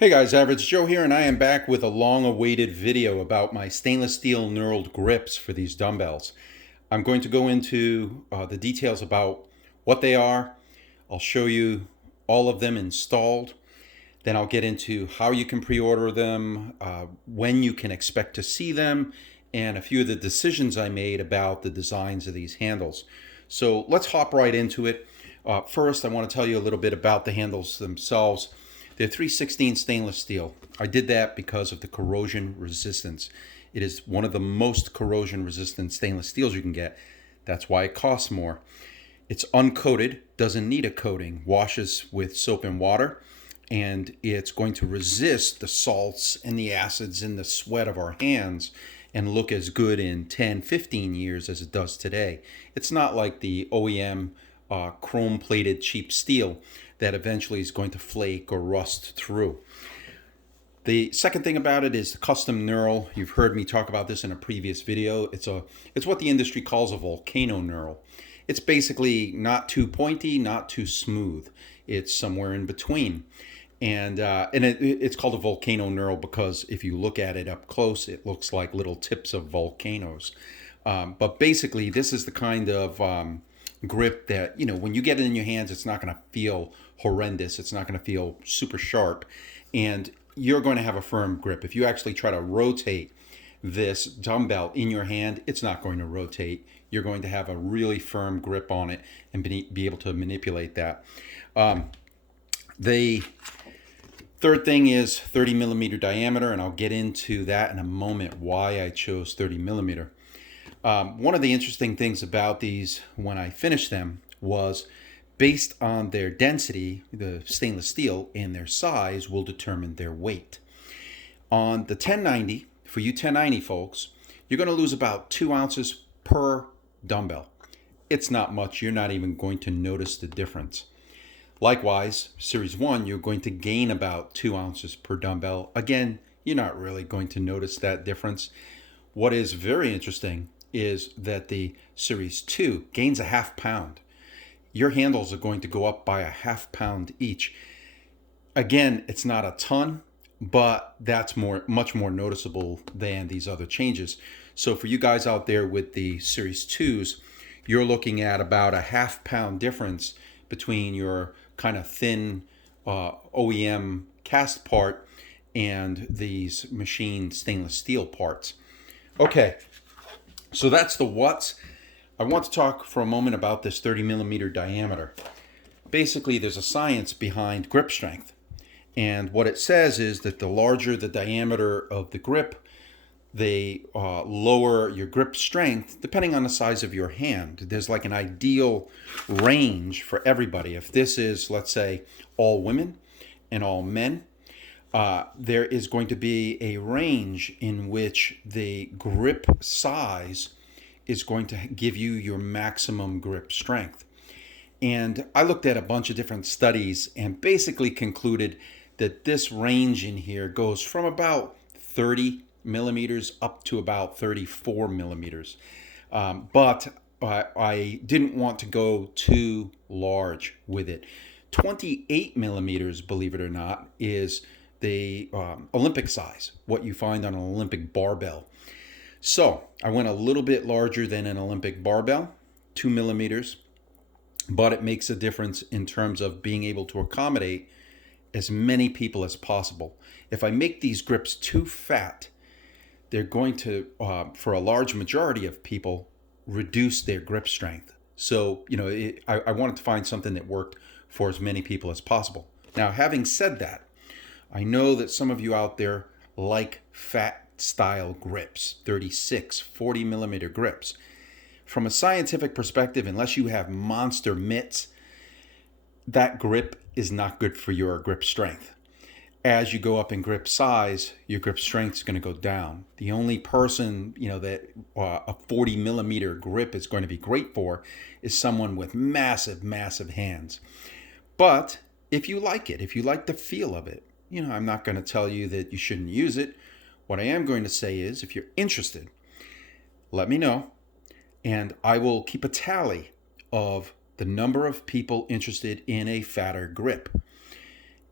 Hey guys, Average Joe here, and I am back with a long-awaited video about my stainless steel knurled grips for these dumbbells. I'm going to go into the details about what they are. I'll show you all of them installed. Then I'll get into how you can pre-order them, when you can expect to see them, and a few of the decisions I made about the designs of these handles. So let's hop right into it. First, I want to tell you a little bit about the handles themselves. They're 3/16 stainless steel. I did that because of the corrosion resistance. It is one of the most corrosion resistant stainless steels you can get. That's why it costs more. It's uncoated, doesn't need a coating, washes with soap and water, and it's going to resist the salts and the acids and the sweat of our hands and look as good in 10, 15 years as it does today. It's not like the OEM chrome-plated cheap steel that eventually is going to flake or rust through. The second thing about it is the custom knurl. You've heard me talk about this in a previous video. It's what the industry calls a volcano knurl. It's basically not too pointy, not too smooth. It's somewhere in between. And it's called a volcano knurl because if you look at it up close, it looks like little tips of volcanoes. But basically, this is the kind of grip that, when you get it in your hands, it's not going to feel horrendous. It's not going to feel super sharp, and you're going to have a firm grip. If you actually try to rotate this dumbbell in your hand, it's not going to rotate. You're going to have a really firm grip on it and be able to manipulate that. The third thing is 30 millimeter diameter, and I'll get into that in a moment, why I chose 30 millimeter. One of the interesting things about these when I finished them was based on their density, the stainless steel, and their size will determine their weight. On the 1090, for you 1090 folks, you're going to lose about 2 ounces per dumbbell. It's not much. You're not even going to notice the difference. Likewise, Series 1, you're going to gain about 2 ounces per dumbbell. Again, you're not really going to notice that difference. What is very interesting is that the Series 2 gains a half pound. Your handles are going to go up by a half pound each. Again, it's not a ton, but that's much more noticeable than these other changes. So for you guys out there with the Series 2s, you're looking at about a half pound difference between your kind of thin OEM cast part and these machined stainless steel parts. Okay, so that's the what's. I want to talk for a moment about this 30 millimeter diameter. Basically, there's a science behind grip strength. And what it says is that the larger the diameter of the grip, the lower your grip strength, depending on the size of your hand. There's like an ideal range for everybody. If this is, let's say, all women and all men, there is going to be a range in which the grip size is going to give you your maximum grip strength. And I looked at a bunch of different studies and basically concluded that this range in here goes from about 30 millimeters up to about 34 millimeters. But I didn't want to go too large with it. 28 millimeters, believe it or not, is the Olympic size, what you find on an Olympic barbell. So I went a little bit larger than an Olympic barbell, 2 millimeters, but it makes a difference in terms of being able to accommodate as many people as possible. If I make these grips too fat, they're going to, for a large majority of people, reduce their grip strength. So, I wanted to find something that worked for as many people as possible. Now, having said that, I know that some of you out there like fat style grips, 36, 40 millimeter grips. From a scientific perspective, unless you have monster mitts, that grip is not good for your grip strength. As you go up in grip size, your grip strength is going to go down. The only person, that a 40 millimeter grip is going to be great for is someone with massive, massive hands. But if you like it, if you like the feel of it, I'm not going to tell you that you shouldn't use it. What I am going to say is, if you're interested, let me know, and I will keep a tally of the number of people interested in a fatter grip.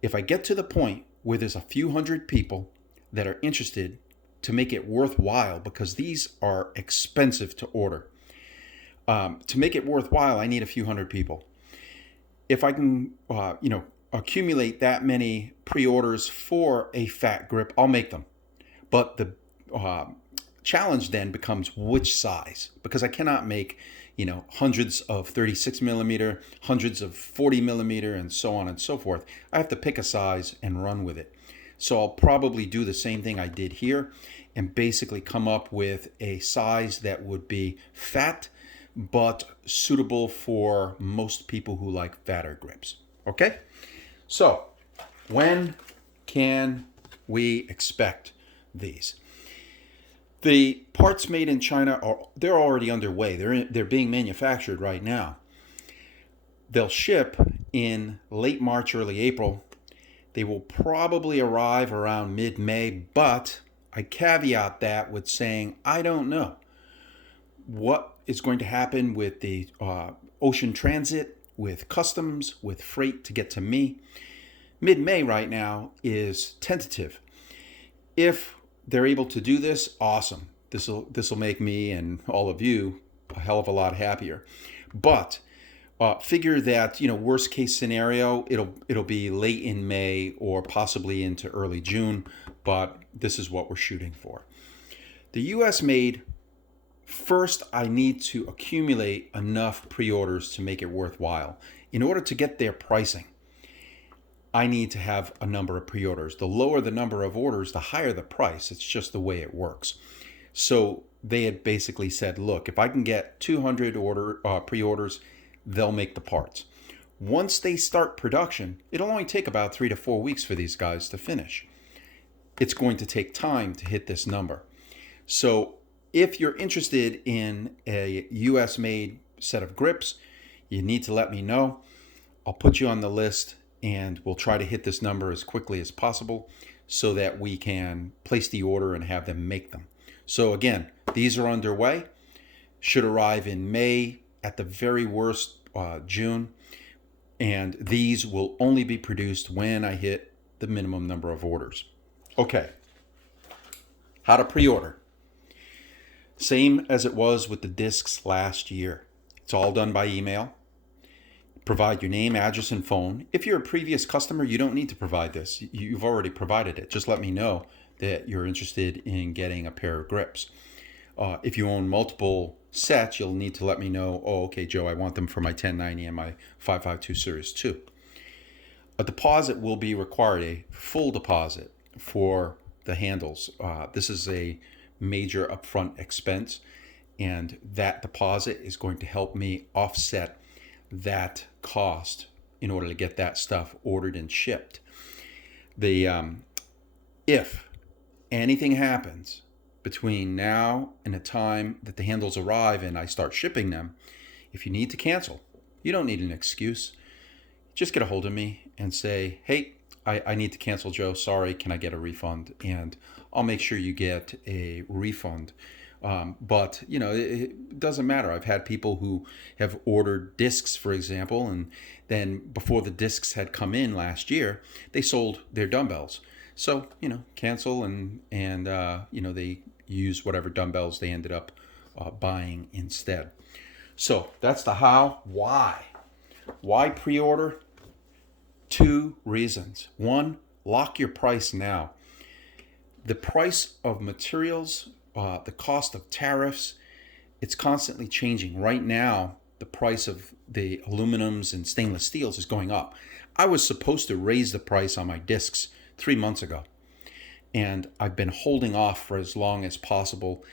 If I get to the point where there's a few hundred people that are interested to make it worthwhile, because these are expensive to order. To make it worthwhile, I need a few hundred people. If I can, accumulate that many pre-orders for a fat grip, I'll make them. But the challenge then becomes which size, because I cannot make, hundreds of 36 millimeter, hundreds of 40 millimeter, and so on and so forth. I have to pick a size and run with it. So I'll probably do the same thing I did here and basically come up with a size that would be fat, but suitable for most people who like fatter grips. Okay? So when can we expect these? The parts made in China they're already underway. They're being manufactured right now. They'll ship in late March, early April. They will probably arrive around mid-May, but I caveat that with saying I don't know what is going to happen with the ocean transit, with customs, with freight to get to me. Mid-May right now is tentative. If they're able to do this, awesome. This will make me and all of you a hell of a lot happier. But figure that, worst case scenario, it'll be late in May or possibly into early June, but this is what we're shooting for. The US made, first I need to accumulate enough pre-orders to make it worthwhile. In order to get their pricing, I need to have a number of pre-orders. The lower the number of orders, the higher the price. It's just the way it works. So they had basically said, look, if I can get 200 pre-orders, they'll make the parts. Once they start production, it'll only take about 3 to 4 weeks for these guys to finish. It's going to take time to hit this number. So if you're interested in a US made set of grips, you need to let me know. I'll put you on the list and we'll try to hit this number as quickly as possible so that we can place the order and have them make them. So again, these are underway, should arrive in May, at the very worst, June, and these will only be produced when I hit the minimum number of orders. Okay, how to pre-order. Same as it was with the discs last year. It's all done by email. Provide your name, address, and phone. If you're a previous customer, you don't need to provide this. You've already provided it. Just let me know that you're interested in getting a pair of grips. If you own multiple sets, you'll need to let me know, oh, okay, Joe, I want them for my 1090 and my 552 Series 2. A deposit will be required, a full deposit for the handles. This is a major upfront expense, and that deposit is going to help me offset that cost in order to get that stuff ordered and shipped. If anything happens between now and the time that the handles arrive and I start shipping them, if you need to cancel, you don't need an excuse. Just get a hold of me and say, hey, I need to cancel, Joe. Sorry, can I get a refund? And I'll make sure you get a refund. But, it doesn't matter. I've had people who have ordered discs, for example, and then before the discs had come in last year, they sold their dumbbells. So, cancel and they use whatever dumbbells they ended up buying instead. So that's the how. Why? Why pre-order? 2 reasons. 1, lock your price now. The price of materials, the cost of tariffs, it's constantly changing. Right now, the price of the aluminums and stainless steels is going up. I was supposed to raise the price on my discs 3 months ago, and I've been holding off for as long as possible,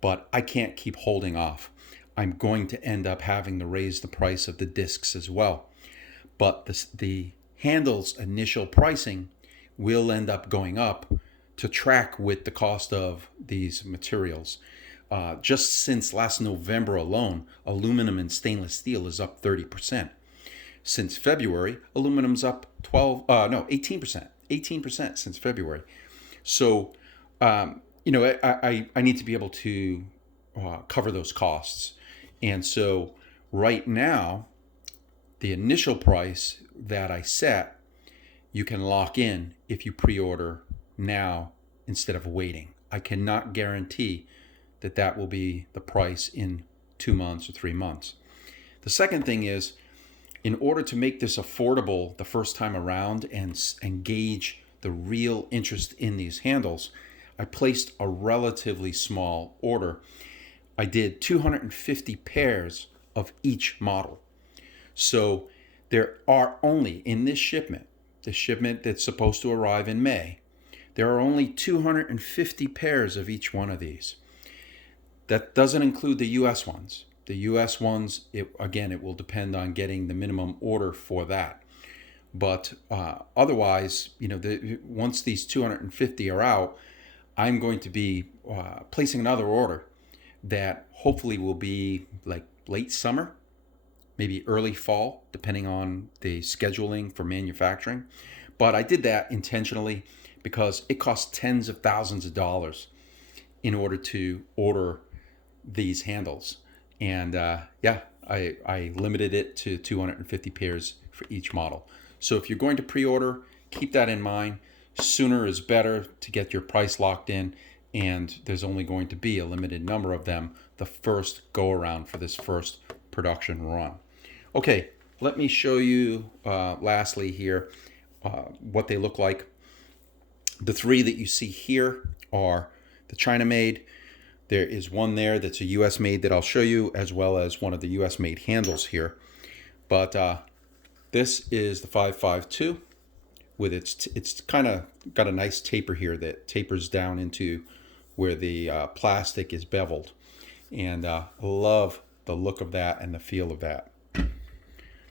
but I can't keep holding off. I'm going to end up having to raise the price of the discs as well. But the handles initial pricing will end up going up to track with the cost of these materials. Just since last November alone, aluminum and stainless steel is up 30%. Since February, aluminum's up 18%. 18% since February. So, I need to be able to cover those costs. And so right now, the initial price that I set you can lock in if you pre-order now instead of waiting. I cannot guarantee that that will be the price in 2 months or 3 months. The second thing is, in order to make this affordable the first time around and gauge the real interest in these handles, I placed a relatively small order. I did 250 pairs of each model. So there are only, in this shipment, the shipment that's supposed to arrive in May, there are only 250 pairs of each one of these. That doesn't include the US ones. The US ones, it will depend on getting the minimum order for that. But otherwise, once these 250 are out, I'm going to be placing another order that hopefully will be like late summer, maybe early fall, depending on the scheduling for manufacturing. But I did that intentionally because it costs tens of thousands of dollars in order to order these handles. And I limited it to 250 pairs for each model. So if you're going to pre-order, keep that in mind. Sooner is better to get your price locked in, and there's only going to be a limited number of them the first go around for this first production run. Okay, let me show you lastly here what they look like. The three that you see here are the China made. There is one there that's a US made that I'll show you, as well as one of the US made handles here. But this is the 552 with it's kind of got a nice taper here that tapers down into where the plastic is beveled. And I love the look of that and the feel of that.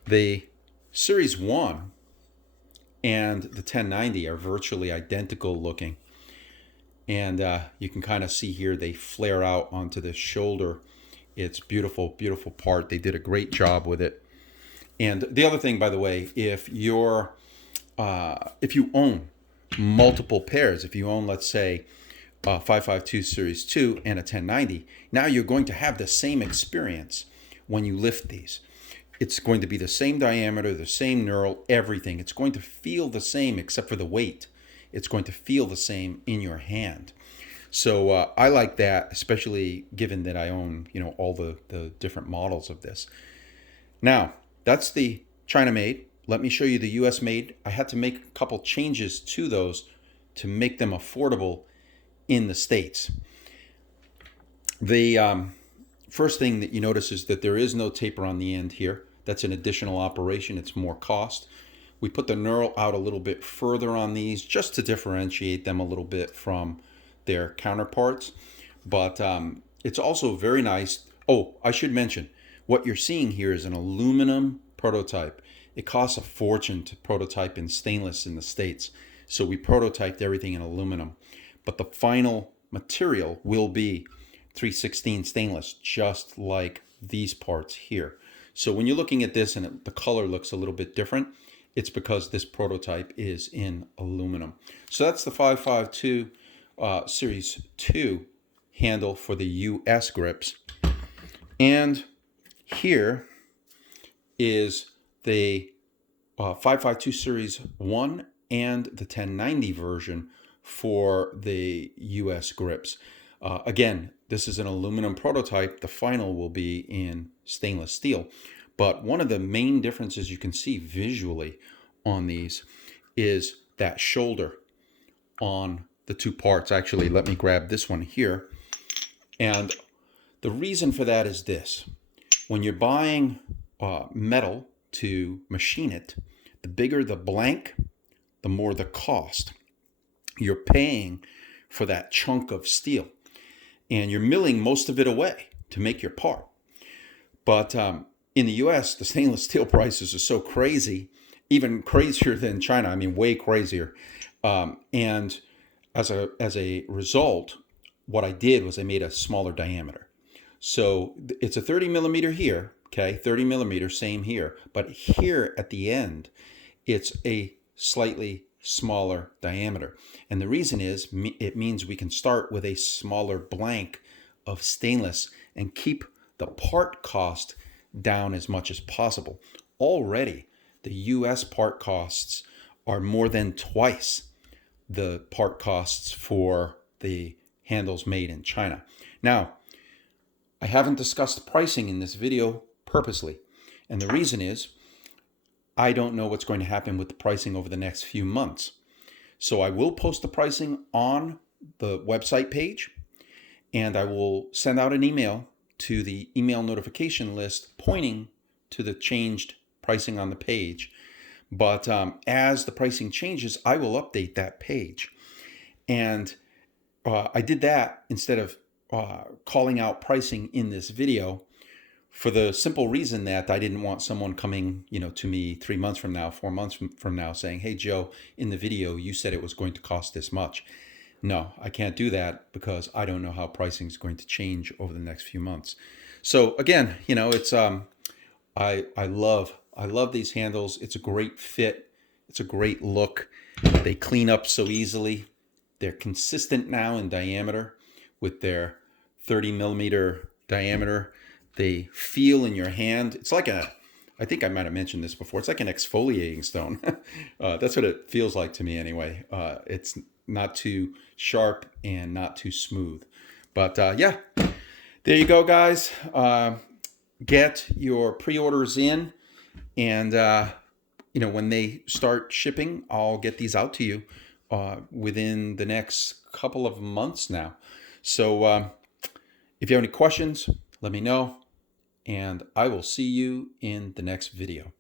The Series 1 and the 1090 are virtually identical looking. And you can kind of see here they flare out onto the shoulder. It's beautiful, beautiful part. They did a great job with it. And the other thing, by the way, if you own multiple pairs, if you own, let's say, 552 Series 2 and a 1090, now you're going to have the same experience when you lift these. It's going to be the same diameter, the same knurl, everything. It's going to feel the same except for the weight. It's going to feel the same in your hand. So I like that, especially given that I own, all the different models of this. Now, that's the China made. Let me show you the US made. I had to make a couple changes to those to make them affordable in the States. The first thing that you notice is that there is no taper on the end here. That's an additional operation. It's more cost. We put the knurl out a little bit further on these just to differentiate them a little bit from their counterparts. But it's also very nice. Oh, I should mention, what you're seeing here is an aluminum prototype. It costs a fortune to prototype in stainless in the States. So we prototyped everything in aluminum. But the final material will be 316 stainless, just like these parts here. So when you're looking at this and the color looks a little bit different, it's because this prototype is in aluminum. So that's the 552 Series 2 handle for the US grips. And here is the 552 Series 1 and the 1090 version for the US grips. Again, this is an aluminum prototype. The final will be in stainless steel. But one of the main differences you can see visually on these is that shoulder on the two parts. Actually, let me grab this one here. And the reason for that is this. When you're buying metal to machine it, the bigger the blank, the more the cost. You're paying for that chunk of steel. And you're milling most of it away to make your part. But in the US, the stainless steel prices are so crazy, even crazier than China. I mean, way crazier. And as a result, what I did was I made a smaller diameter. So it's a 30 millimeter here, okay, 30 millimeter, same here. But here at the end, it's a slightly smaller diameter. And the reason is it means we can start with a smaller blank of stainless and keep the part cost down as much as possible. Already, the US part costs are more than twice the part costs for the handles made in China. Now, I haven't discussed pricing in this video purposely, and the reason is I don't know what's going to happen with the pricing over the next few months. So I will post the pricing on the website page, and I will send out an email to the email notification list pointing to the changed pricing on the page. But as the pricing changes, I will update that page. And I did that instead of calling out pricing in this video for the simple reason that I didn't want someone coming, to me 3 months from now, 4 months from now saying, "Hey, Joe, in the video, you said it was going to cost this much." No, I can't do that because I don't know how pricing is going to change over the next few months. So again, it's I love these handles. It's a great fit. It's a great look. They clean up so easily. They're consistent now in diameter with their 30 millimeter diameter. They feel in your hand. It's like I think I might have mentioned this before. It's like an exfoliating stone. That's what it feels like to me anyway. It's not too sharp and not too smooth. But yeah, there you go, guys. Get your pre-orders in, and when they start shipping, I'll get these out to you within the next couple of months now. So if you have any questions, let me know, and I will see you in the next video.